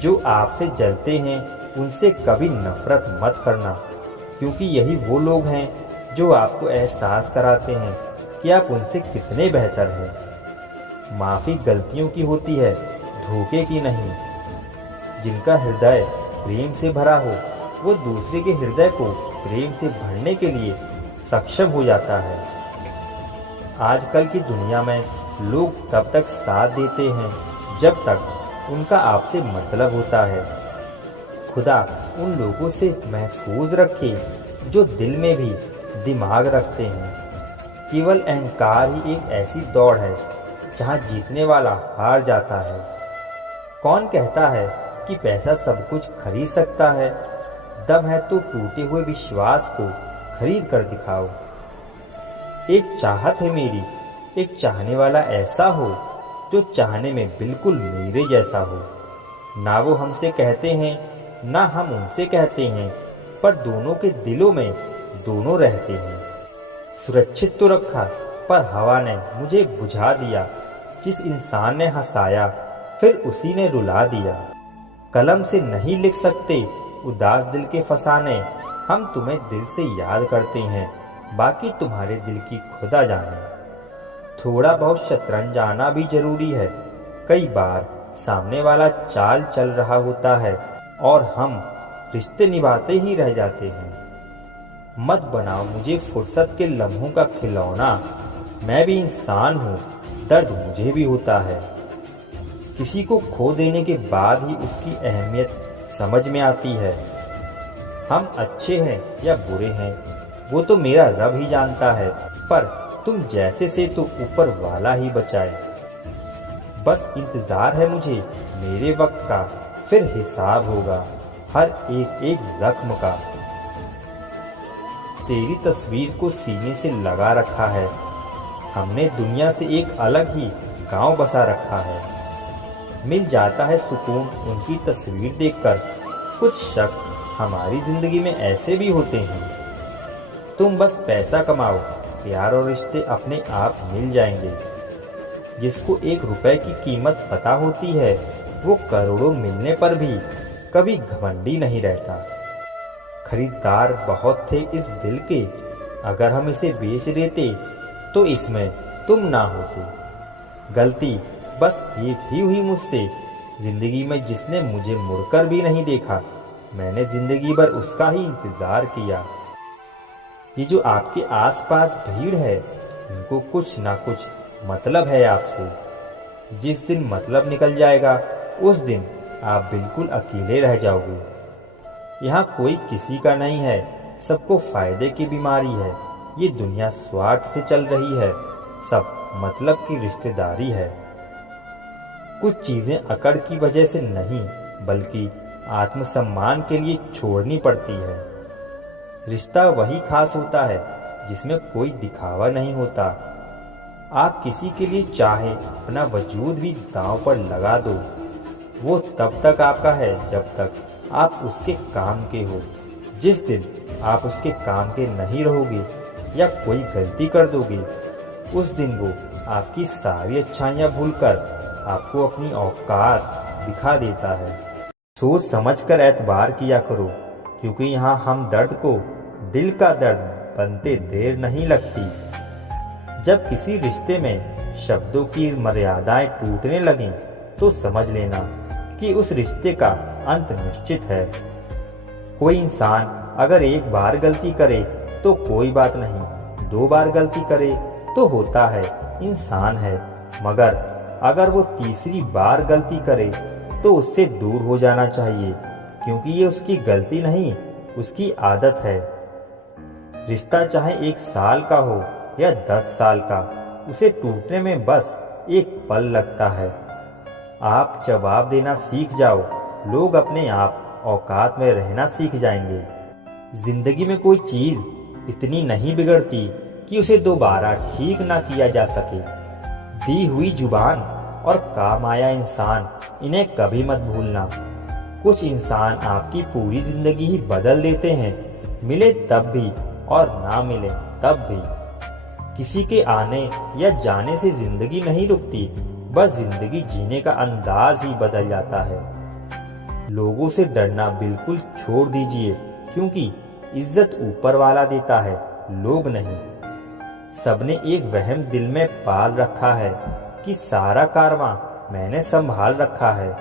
जो आपसे जलते हैं उनसे कभी नफरत मत करना, क्योंकि यही वो लोग हैं जो आपको एहसास कराते हैं कि आप उनसे कितने बेहतर हैं। माफ़ी गलतियों की होती है, धोखे की नहीं। जिनका हृदय प्रेम से भरा हो वो दूसरे के हृदय को प्रेम से भरने के लिए सक्षम हो जाता है। आजकल की दुनिया में लोग तब तक साथ देते हैं जब तक उनका आपसे मतलब होता है। खुदा उन लोगों से महफूज रखे जो दिल में भी दिमाग रखते हैं। केवल अहंकार ही एक ऐसी दौड़ है जहां जीतने वाला हार जाता है। कौन कहता है कि पैसा सब कुछ खरीद सकता है? दम है तो टूटे हुए विश्वास को खरीद कर दिखाओ। एक चाहत है मेरी, एक चाहने वाला ऐसा हो जो चाहने में बिल्कुल मेरे जैसा हो। ना वो हमसे कहते हैं ना हम उनसे कहते हैं, पर दोनों के दिलों में दोनों रहते हैं। सुरक्षित तो रखा पर हवा ने मुझे बुझा दिया। जिस इंसान ने हंसाया फिर उसी ने रुला दिया। कलम से नहीं लिख सकते उदास दिल के फसाने। हम तुम्हें दिल से याद करते हैं, बाकी तुम्हारे दिल की खुदा जाने। थोड़ा बहुत शतरंज आना भी जरूरी है। कई बार सामने वाला चाल चल रहा होता है और हम रिश्ते निभाते ही रह जाते हैं। मत बनाओ मुझे फुर्सत के लम्हों का खिलौना। मैं भी इंसान हूँ, दर्द मुझे भी होता है। किसी को खो देने के बाद ही उसकी अहमियत समझ में आती है। हम अच्छे हैं या बुरे हैं वो तो मेरा रब ही जानता है, पर तुम जैसे से तो ऊपर वाला ही बचाए। बस इंतजार है मुझे मेरे वक्त का, फिर हिसाब होगा हर एक एक जख्म का। तेरी तस्वीर को सीने से लगा रखा है। हमने दुनिया से एक अलग ही गांव बसा रखा है। मिल जाता है सुकून उनकी तस्वीर देखकर। कुछ शख्स हमारी जिंदगी में ऐसे भी होते हैं। तुम बस पैसा कमाओ, प्यार और रिश्ते अपने आप मिल जाएंगे। जिसको 1 रुपए की कीमत पता होती है वो करोड़ों मिलने पर भी कभी घमंडी नहीं रहता। खरीदार बहुत थे इस दिल के, अगर हम इसे बेच देते तो इसमें तुम ना होते। गलती बस एक ही हुई मुझसे, जिंदगी में जिसने मुझे मुड़कर भी नहीं देखा। मैंने जिंदगी भर उसका ही इंतजार किया। ये जो आपके आसपास भीड़ है इनको कुछ ना कुछ मतलब है आपसे। जिस दिन मतलब निकल जाएगा उस दिन आप बिल्कुल अकेले रह जाओगे। यहाँ कोई किसी का नहीं है, सबको फायदे की बीमारी है। ये दुनिया स्वार्थ से चल रही है, सब मतलब की रिश्तेदारी है। कुछ चीजें अकड़ की वजह से नहीं बल्कि आत्मसम्मान के लिए छोड़नी पड़ती है। रिश्ता वही खास होता है जिसमें कोई दिखावा नहीं होता। आप किसी के लिए चाहे अपना वजूद भी दांव पर लगा दो, वो तब तक आपका है जब तक आप उसके काम के हो। जिस दिन आप उसके काम के नहीं रहोगे या कोई गलती कर दोगे उस दिन वो आपकी सारी अच्छाइयाँ भूलकर आपको अपनी औकात दिखा देता है। सोच समझकर एतबार किया करो, क्योंकि यहाँ हम दर्द को दिल का दर्द बनते देर नहीं लगती। जब किसी रिश्ते में शब्दों की मर्यादाएं टूटने लगें तो समझ लेना कि उस रिश्ते का अंत निश्चित है। कोई इंसान अगर 1 बार गलती करे तो कोई बात नहीं, 2 बार गलती करे तो होता है इंसान है, मगर अगर वो तीसरी बार गलती करे तो उससे दूर हो जाना चाहिए, क्योंकि ये उसकी गलती नहीं उसकी आदत है। रिश्ता चाहे 1 साल का हो या 10 साल का, उसे टूटने में बस एक पल लगता है। आप जवाब देना सीख जाओ, लोग अपने आप औकात में रहना सीख जाएंगे। जिंदगी में कोई चीज इतनी नहीं बिगड़ती कि उसे दोबारा ठीक ना किया जा सके। दी हुई जुबान और काम आया इंसान, इन्हें कभी मत भूलना। कुछ इंसान आपकी पूरी जिंदगी ही बदल देते हैं, मिले तब भी और ना मिले तब भी। किसी के आने या जाने से जिंदगी नहीं रुकती, बस जिंदगी जीने का अंदाज ही बदल जाता है। लोगों से डरना बिल्कुल छोड़ दीजिए, क्योंकि इज्जत ऊपर वाला देता है, लोग नहीं। सबने एक वहम दिल में पाल रखा है कि सारा कारवां मैंने संभाल रखा है।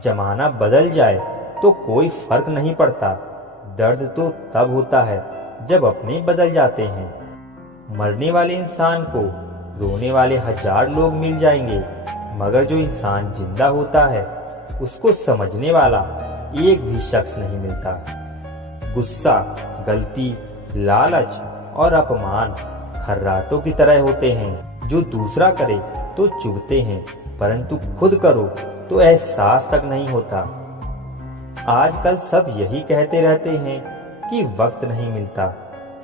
जमाना बदल जाए तो कोई फर्क नहीं पड़ता, दर्द तो तब होता है जब अपने बदल जाते हैं। मरने वाले इंसान को रोने वाले 1000 लोग मिल जाएंगे, मगर जो इंसान जिंदा होता है उसको समझने वाला एक भी शख्स नहीं मिलता। गुस्सा, गलती, लालच और अपमान खर्राटों की तरह होते हैं, जो दूसरा करे तो चुभते हैं, परंतु खुद करो तो एहसास तक नहीं होता। आजकल सब यही कहते रहते हैं कि वक्त नहीं मिलता।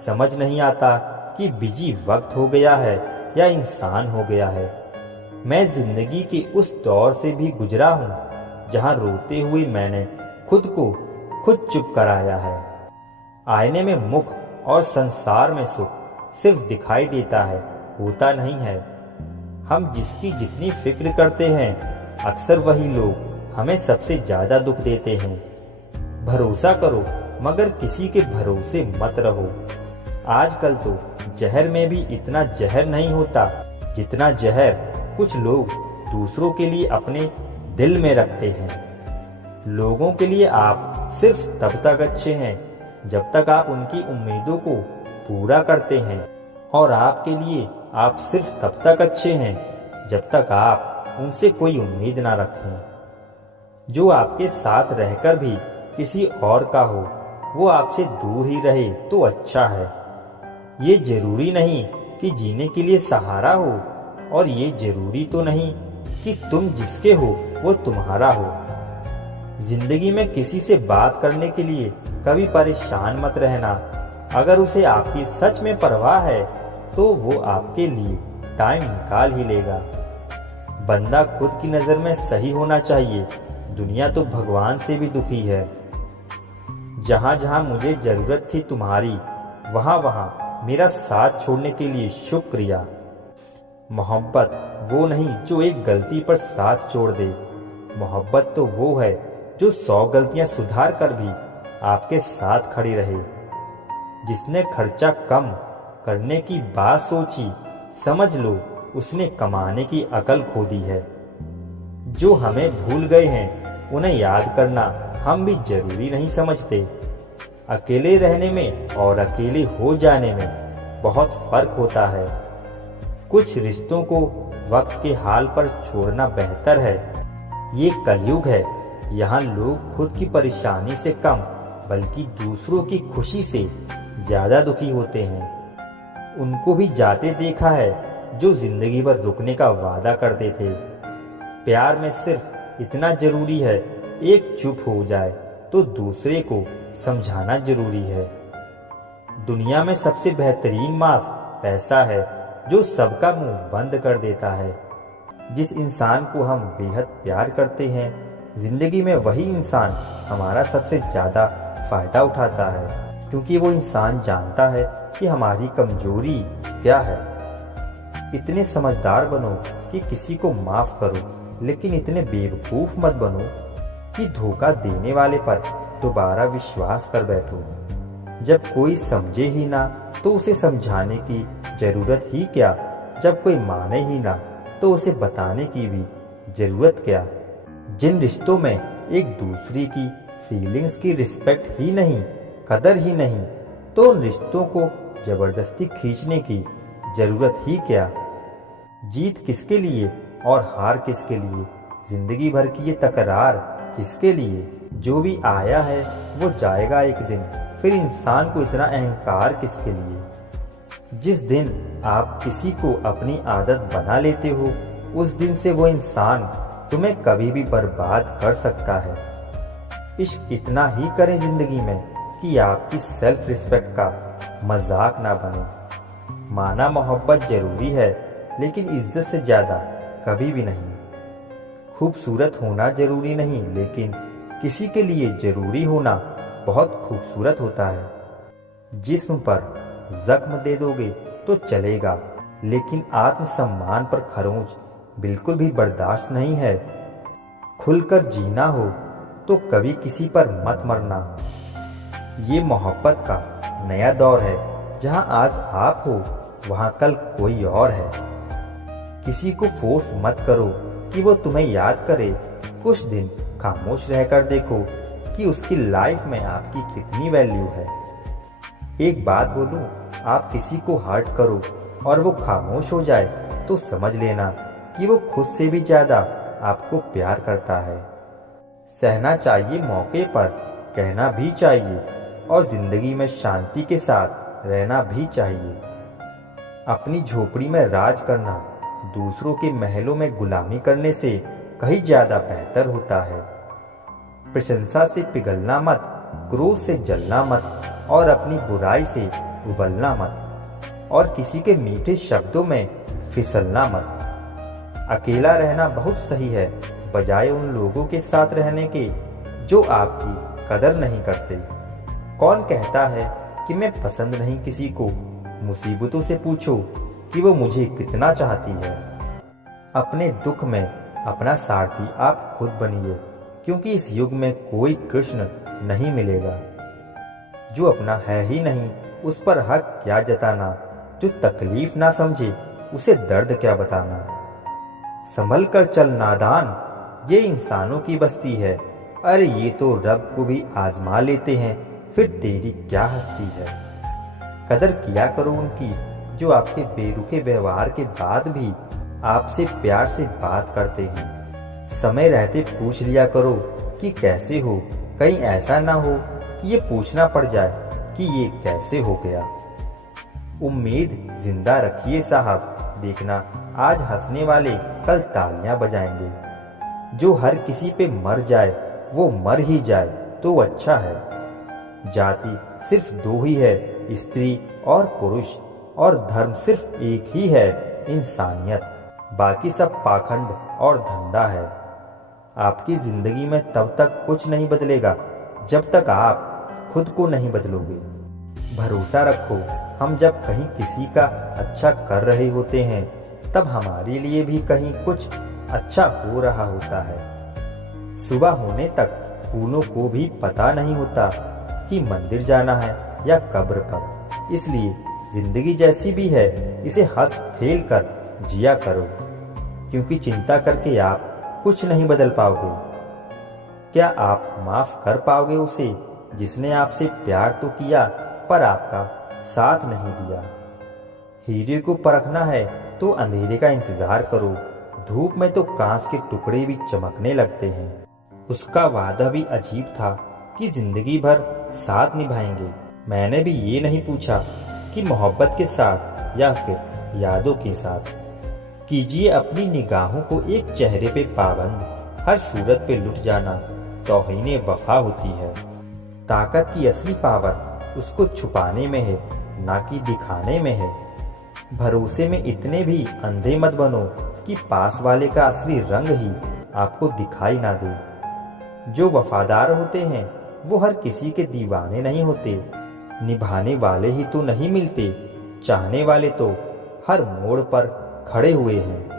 समझ नहीं आता कि बिजी वक्त हो गया है या इंसान हो गया है। मैं जिंदगी के उस दौर से भी गुजरा हूँ जहाँ रोते हुए मैंने खुद को खुद चुप कराया है। आईने में मुख और संसार में सुख सिर्फ दिखाई देता है, होता नहीं है। हम जिसकी जितनी फिक्र करते हैं, अक्सर वही लोग हमें सबसे ज्यादा दुख देते हैं। भरोसा करो मगर किसी के भरोसे मत रहो। आजकल तो जहर में भी इतना जहर नहीं होता जितना जहर कुछ लोग दूसरों के लिए अपने दिल में रखते हैं। लोगों के लिए आप सिर्फ तब तक अच्छे हैं जब तक आप उनकी उम्मीदों को पूरा करते हैं, और आपके लिए आप सिर्फ तब तक अच्छे हैं जब तक आप उनसे कोई उम्मीद ना रखें। जो आपके साथ रहकर भी किसी और का हो, वो आपसे दूर ही रहे तो अच्छा है। ये जरूरी नहीं कि जीने के लिए सहारा हो, और ये जरूरी तो नहीं कि तुम जिसके हो वो तुम्हारा हो। जिंदगी में किसी से बात करने के लिए कभी परेशान मत रहना। अगर उसे आपकी सच में परवाह है तो वो आपके लिए टाइम निकाल ही लेगा। बंदा खुद की नजर में सही होना चाहिए, दुनिया तो भगवान से भी दुखी है। जहां जहां मुझे जरूरत थी तुम्हारी, वहां वहां मेरा साथ छोड़ने के लिए शुक्रिया। मोहब्बत वो नहीं जो एक गलती पर साथ छोड़ दे। मोहब्बत तो वो है जो 100 गलतियां सुधार कर भी आपके साथ खड़ी रहे। जिसने खर्चा कम करने की बात सोची, समझ लो उसने कमाने की अकल खो दी है। जो हमें भूल गए हैं उन्हें याद करना हम भी जरूरी नहीं समझते। अकेले रहने में और अकेले हो जाने में बहुत फर्क होता है। कुछ रिश्तों को वक्त के हाल पर छोड़ना बेहतर है। ये कलयुग है, यहाँ लोग खुद की परेशानी से कम बल्कि दूसरों की खुशी से ज्यादा दुखी होते हैं। उनको भी जाते देखा है जो जिंदगी भर रुकने का वादा करते थे। प्यार में सिर्फ इतना जरूरी है, एक चुप हो जाए तो दूसरे को समझाना जरूरी है। दुनिया में सबसे बेहतरीन मांस पैसा है जो सबका मुंह बंद कर देता है। जिस इंसान को हम बेहद प्यार करते हैं, जिंदगी में वही इंसान हमारा सबसे ज्यादा फायदा उठाता है, क्योंकि वो इंसान जानता है कि हमारी कमजोरी क्या है। इतने समझदार बनो कि किसी को माफ करो, लेकिन इतने बेवकूफ मत बनो कि धोखा देने वाले पर दोबारा विश्वास कर बैठो। जब कोई समझे ही ना तो उसे समझाने की जरूरत ही क्या। जब कोई माने ही ना तो उसे बताने की भी जरूरत क्या। जिन रिश्तों में एक दूसरे की फीलिंग्स की रिस्पेक्ट ही नहीं, कदर ही नहीं, तो उन रिश्तों को जबरदस्ती खींचने की जरूरत ही क्या। जीत किसके लिए और हार किसके लिए, जिंदगी भर की ये तकरार किसके लिए। जो भी आया है वो जाएगा एक दिन, फिर इंसान को इतना अहंकार किसके लिए। जिस दिन आप किसी को अपनी आदत बना लेते हो, उस दिन से वो इंसान तुम्हें कभी भी बर्बाद कर सकता है। इश्क इतना ही करें जिंदगी में कि आपकी सेल्फ रिस्पेक्ट का मजाक ना बने। माना मोहब्बत जरूरी है, लेकिन इज्जत से ज्यादा कभी भी नहीं। खूबसूरत होना जरूरी नहीं, लेकिन किसी के लिए जरूरी होना बहुत खूबसूरत होता है। जिस्म पर जख्म दे दोगे तो चलेगा, लेकिन आत्मसम्मान पर खरोंच बिल्कुल भी बर्दाश्त नहीं है। खुलकर जीना हो तो कभी किसी पर मत मरना। ये मोहब्बत का नया दौर है, जहाँ आज आप हो वहाँ कल कोई और है। किसी को फोर्स मत करो कि वो तुम्हें याद करे। कुछ दिन खामोश रहकर देखो कि उसकी लाइफ में आपकी कितनी वैल्यू है। एक बात बोलूं, आप किसी को हर्ट करो और वो खामोश हो जाए तो समझ लेना कि वो खुद से भी ज़्यादा आपको प्यार करता है। सहना चाहिए मौके पर, कहना भी चाहिए, और ज़िंदगी में शांति के साथ रहना भी चाहिए। अपनी झोपड़ी में राज करना दूसरों के महलों में गुलामी करने से कहीं ज़्यादा बेहतर होता है। प्रशंसा से पिघलना मत, क्रोध से जलना मत, और अपनी बुराई से उबलना मत, और किसी के मीठे शब्दों में फिसलना मत। अकेला रहना बहुत सही है, बजाय उन लोगों के साथ रहने के जो आपकी कदर नहीं करते। कौन कहता है कि मैं पसंद नहीं किसी को? मुसीबतों से पूछो कि वो मुझे कितना चाहती है। अपने दुख में अपना सारथी आप खुद बनिए, क्योंकि इस युग में कोई कृष्ण नहीं मिलेगा। जो अपना है ही नहीं उस पर हक क्या जताना, जो तकलीफ ना समझे उसे दर्द क्या बताना। संभल कर चल नादान, ये इंसानों की बस्ती है। अरे ये तो रब को भी आजमा लेते हैं, फिर तेरी क्या हस्ती है। कदर किया करो उनकी जो आपके बेरुखे व्यवहार के बाद भी आपसे प्यार से बात करते हैं। समय रहते पूछ लिया करो कि कैसे हो, कहीं ऐसा ना हो कि ये पूछना पड़ जाए कि ये कैसे हो गया। उम्मीद जिंदा रखिए साहब, देखना आज हंसने वाले कल तालियां बजाएंगे। जो हर किसी पे मर जाए वो मर ही जाए तो अच्छा है। जाति सिर्फ दो ही है, स्त्री और पुरुष, और धर्म सिर्फ एक ही है, इंसानियत। बाकी सब पाखंड और धंधा है। आपकी जिंदगी में तब तक कुछ नहीं बदलेगा जब तक आप खुद को नहीं बदलोगे। भरोसा रखो, हम जब कहीं किसी का अच्छा कर रहे होते हैं तब हमारे लिए भी कहीं कुछ अच्छा हो रहा होता है। सुबह होने तक फूलों को भी पता नहीं होता कि मंदिर जाना है या कब्र पर। इसलिए जिंदगी जैसी भी है इसे हंस खेल कर जिया करो, क्योंकि चिंता करके आप कुछ नहीं बदल पाओगे। क्या आप माफ कर पाओगे उसे जिसने आपसे प्यार तो किया पर आपका साथ नहीं दिया? हीरे को परखना है तो अंधेरे का इंतजार करो, धूप में तो कांच के टुकड़े भी चमकने लगते हैं। उसका वादा भी अजीब था कि जिंदगी भर साथ निभाएंगे। मैंने भी ये नहीं पूछा कि मोहब्बत के साथ या फिर यादों के साथ। कीजिए अपनी निगाहों को एक चेहरे पे पाबंद, हर सूरत पे लुट जाना तौहीने वफा होती है। ताकत की असली पावर उसको छुपाने में है, ना कि दिखाने में है। भरोसे में इतने भी अंधे मत बनो कि पास वाले का असली रंग ही आपको दिखाई ना दे। जो वफादार होते हैं वो हर किसी के दीवाने नहीं होते। निभाने वाले ही तो नहीं मिलते, चाहने वाले तो हर मोड़ पर खड़े हुए हैं।